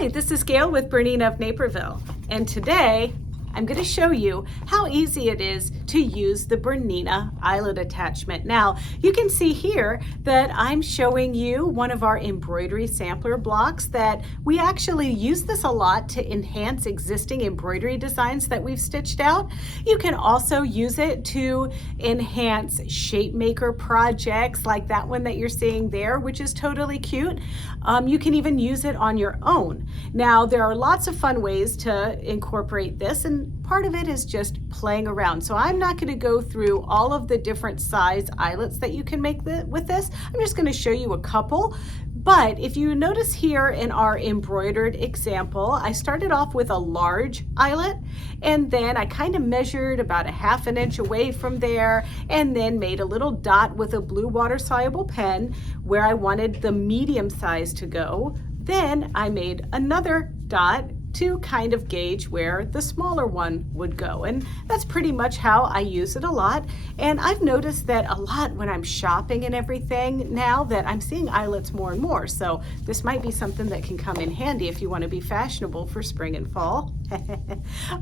Hi, this is Gayle with BERNINA of Naperville, and today I'm going to show you how easy it is to use the BERNINA Eyelet attachment. Now, you can see here that I'm showing you one of our embroidery sampler blocks that we actually use this a lot to enhance existing embroidery designs that we've stitched out. You can also use it to enhance shape maker projects like that one that you're seeing there, which is totally cute. You can even use it on your own. Now, there are lots of fun ways to incorporate this, and part of it is just playing around. So I'm not going to go through all of the different size eyelets that you can make with this. I'm just going to show you a couple. But if you notice here in our embroidered example, I started off with a large eyelet, and then I kind of measured about a ½ an inch away from there, and then made a little dot with a blue water soluble pen where I wanted the medium size to go. Then I made another dot to kind of gauge where the smaller one would go. And that's pretty much how I use it a lot. And I've noticed that a lot when I'm shopping and everything now that I'm seeing eyelets more and more. So this might be something that can come in handy if you want to be fashionable for spring and fall.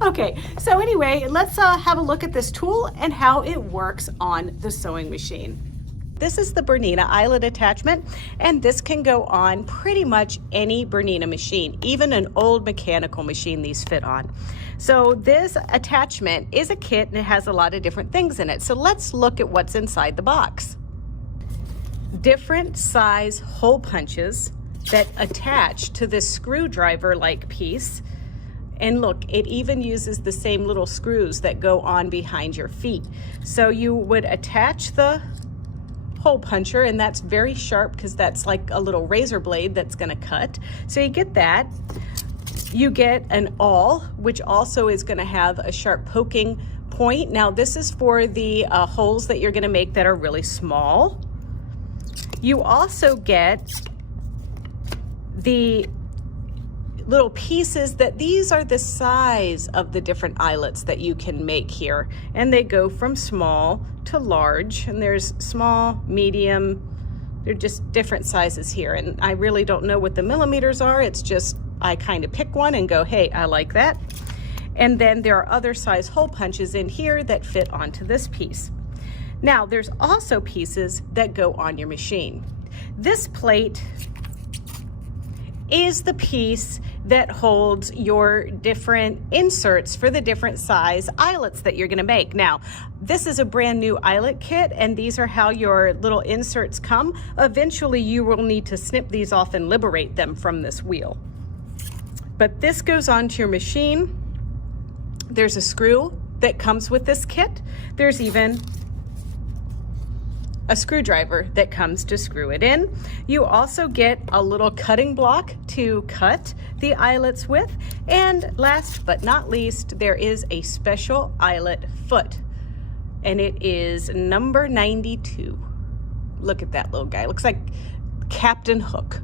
Okay, so anyway, let's have a look at this tool and how it works on the sewing machine. This is the BERNINA Eyelet attachment, and this can go on pretty much any BERNINA machine, even an old mechanical machine these fit on. So this attachment is a kit and it has a lot of different things in it. So let's look at what's inside the box. Different size hole punches that attach to this screwdriver-like piece. And look, it even uses the same little screws that go on behind your feet. So you would attach the hole puncher, and that's very sharp because that's like a little razor blade that's going to cut. So you get that. You get an awl, which also is going to have a sharp poking point. Now this is for the holes that you're going to make that are really small. You also get the little pieces that these are the size of the different eyelets that you can make here, and they go from small to large, and there's small, medium, they're just different sizes here, and I really don't know what the millimeters are. It's just I kind of pick one and go, hey, I like that. And then there are other size hole punches in here that fit onto this piece. Now there's also pieces that go on your machine. This plate is the piece that holds your different inserts for the different size eyelets that you're going to make. Now, this is a brand new eyelet kit, and these are how your little inserts come. Eventually, you will need to snip these off and liberate them from this wheel. But this goes onto your machine. There's a screw that comes with this kit. There's even a screwdriver that comes to screw it in. You also get a little cutting block to cut the eyelets with. And last but not least, there is a special eyelet foot, and it is number 92. Look at that little guy. Looks like Captain Hook.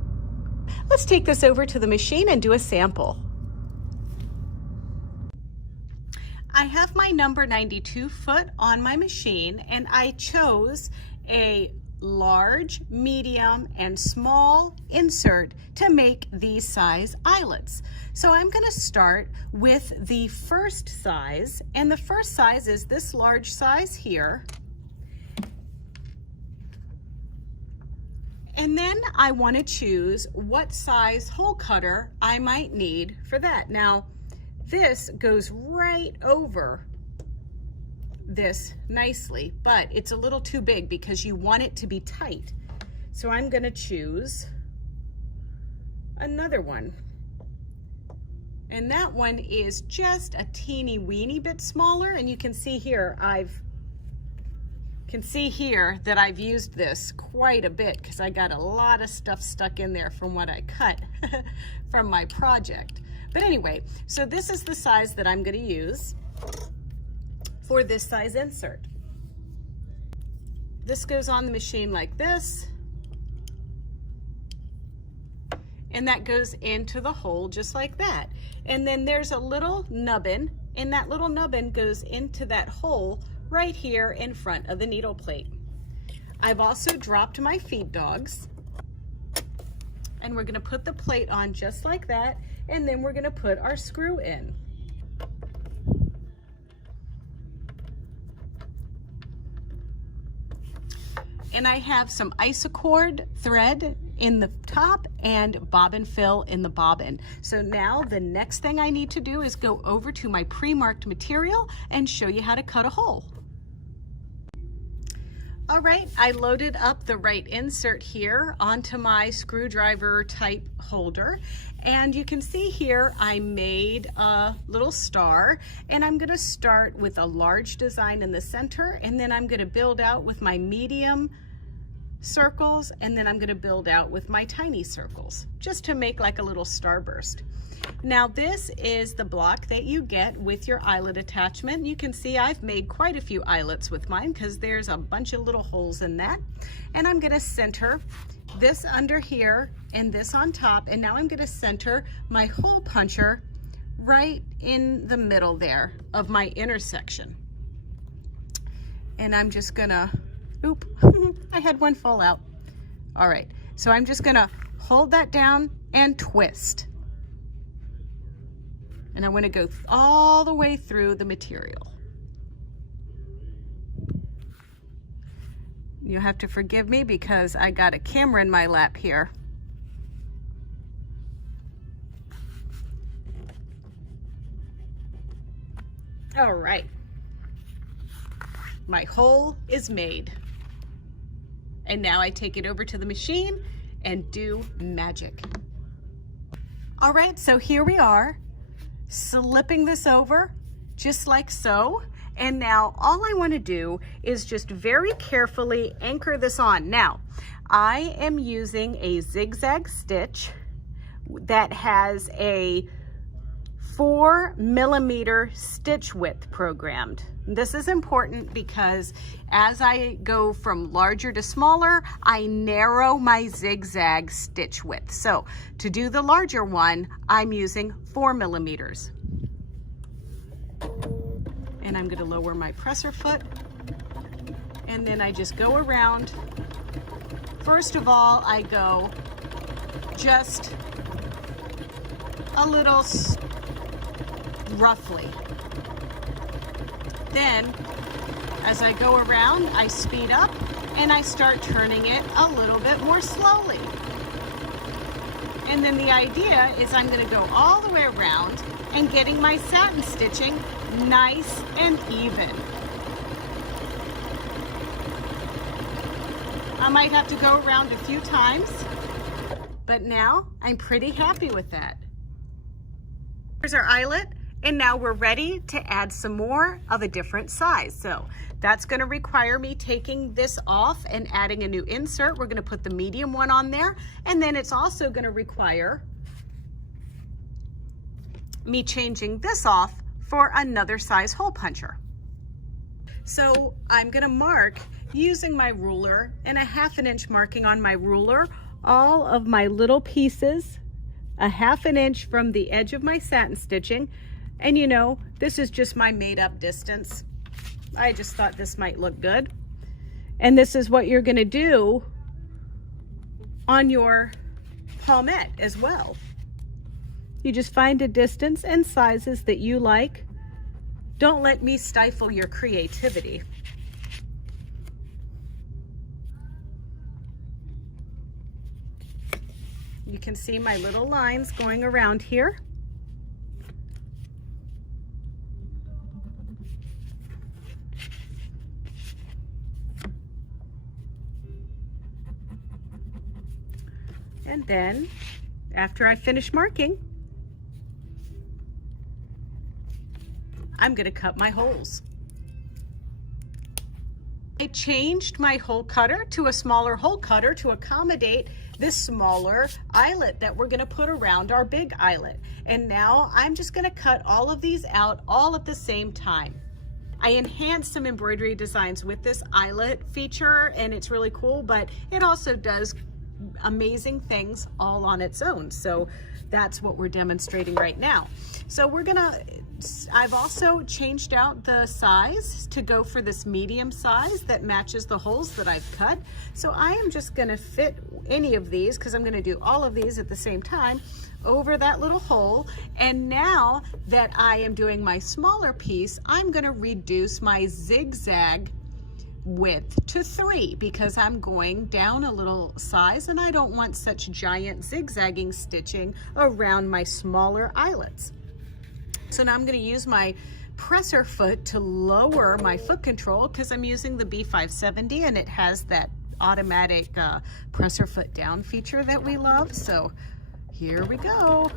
Let's take this over to the machine and do a sample. I have my number 92 foot on my machine, and I chose a large, medium, and small insert to make these size eyelets. So I'm going to start with the first size, and the first size is this large size here. And then I want to choose what size hole cutter I might need for that. Now, this goes right over this nicely, but it's a little too big because you want it to be tight. So I'm going to choose another one. And that one is just a teeny weeny bit smaller, and you can see here that I've used this quite a bit because I got a lot of stuff stuck in there from what I cut from my project. But anyway, so this is the size that I'm going to use for this size insert. This goes on the machine like this, and that goes into the hole just like that. And then there's a little nubbin, and that little nubbin goes into that hole right here in front of the needle plate. I've also dropped my feed dogs and we're gonna put the plate on just like that, and then we're gonna put our screw in. And I have some isocord thread in the top and bobbin fill in the bobbin. So now the next thing I need to do is go over to my pre-marked material and show you how to cut a hole. All right, I loaded up the right insert here onto my screwdriver type holder. And you can see here, I made a little star, and I'm gonna start with a large design in the center, and then I'm gonna build out with my medium circles, and then I'm gonna build out with my tiny circles, just to make like a little starburst. Now this is the block that you get with your eyelet attachment. You can see I've made quite a few eyelets with mine because there's a bunch of little holes in that. And I'm gonna center this under here and this on top, and now I'm gonna center my hole puncher right in the middle there of my intersection. And I'm just gonna, oop, I had one fall out. All right, so I'm just gonna hold that down and twist. And I'm gonna go all the way through the material. You have to forgive me because I got a camera in my lap here. All right, my hole is made. And now I take it over to the machine and do magic. All right, so here we are, slipping this over just like so. And now all I want to do is just very carefully anchor this on. Now, I am using a zigzag stitch that has a 4mm stitch width programmed. This is important because as I go from larger to smaller, I narrow my zigzag stitch width. So to do the larger one, I'm using 4mm. And I'm gonna lower my presser foot, and then I just go around. First of all, I go just a little roughly. Then, as I go around, I speed up and I start turning it a little bit more slowly. And then the idea is I'm gonna go all the way around and getting my satin stitching nice and even. I might have to go around a few times, but now I'm pretty happy with that. Here's our eyelet, and now we're ready to add some more of a different size. So that's gonna require me taking this off and adding a new insert. We're gonna put the medium one on there, and then it's also gonna require me changing this off for another size hole puncher. So I'm gonna mark using my ruler and a 1/2 inch marking on my ruler, all of my little pieces, a 1/2 inch from the edge of my satin stitching. And you know, this is just my made up distance. I just thought this might look good. And this is what you're gonna do on your palmette as well. You just find a distance and sizes that you like. Don't let me stifle your creativity. You can see my little lines going around here. And then, after I finish marking, I'm gonna cut my holes. I changed my hole cutter to a smaller hole cutter to accommodate this smaller eyelet that we're gonna put around our big eyelet. And now I'm just gonna cut all of these out all at the same time. I enhanced some embroidery designs with this eyelet feature, and it's really cool, but it also does amazing things all on its own. So that's what we're demonstrating right now. So I've also changed out the size to go for this medium size that matches the holes that I've cut. So I am just gonna fit any of these, because I'm going to do all of these at the same time, over that little hole. And now that I am doing my smaller piece, I'm going to reduce my zigzag width to 3 because I'm going down a little size and I don't want such giant zigzagging stitching around my smaller eyelets. So now I'm going to use my presser foot to lower my foot control because I'm using the B570 and it has that automatic presser foot down feature that we love. So here we go.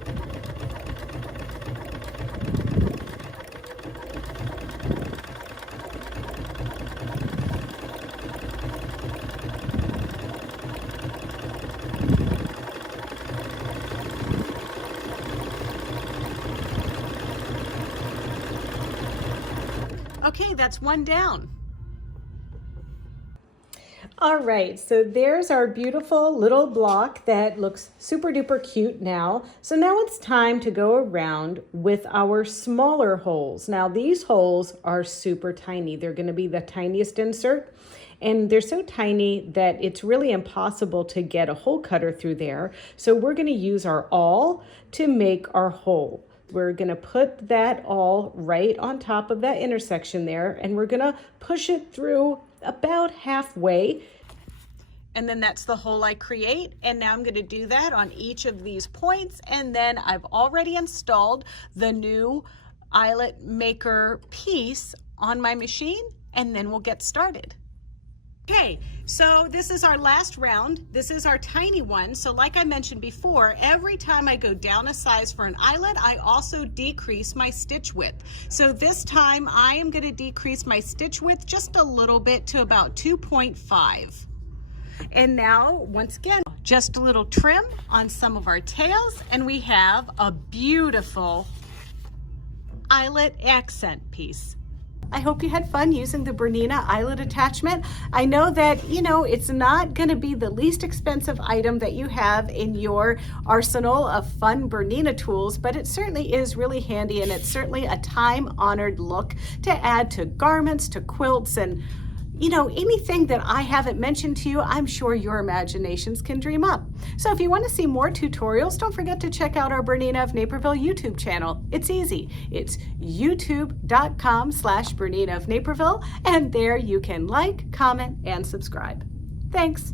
Okay, that's one down. All right, so there's our beautiful little block that looks super duper cute now. So now it's time to go around with our smaller holes. Now these holes are super tiny. They're going to be the tiniest insert, and they're so tiny that it's really impossible to get a hole cutter through there. So we're going to use our awl to make our hole. We're going to put that awl right on top of that intersection there, and we're going to push it through about halfway. And then that's the hole I create. And now I'm going to do that on each of these points. And then I've already installed the new eyelet maker piece on my machine, and then we'll get started. Okay, so this is our last round. This is our tiny one. So like I mentioned before, every time I go down a size for an eyelet, I also decrease my stitch width. So this time I am going to decrease my stitch width just a little bit to about 2.5. And now, once again, just a little trim on some of our tails, and we have a beautiful eyelet accent piece. I hope you had fun using the BERNINA eyelet attachment. I know that, it's not going to be the least expensive item that you have in your arsenal of fun BERNINA tools, but it certainly is really handy, and it's certainly a time-honored look to add to garments, to quilts, and anything that I haven't mentioned to you, I'm sure your imaginations can dream up. So if you want to see more tutorials, don't forget to check out our BERNINA of Naperville YouTube channel. It's easy. It's youtube.com/BERNINA of Naperville, and there you can like, comment, and subscribe. Thanks.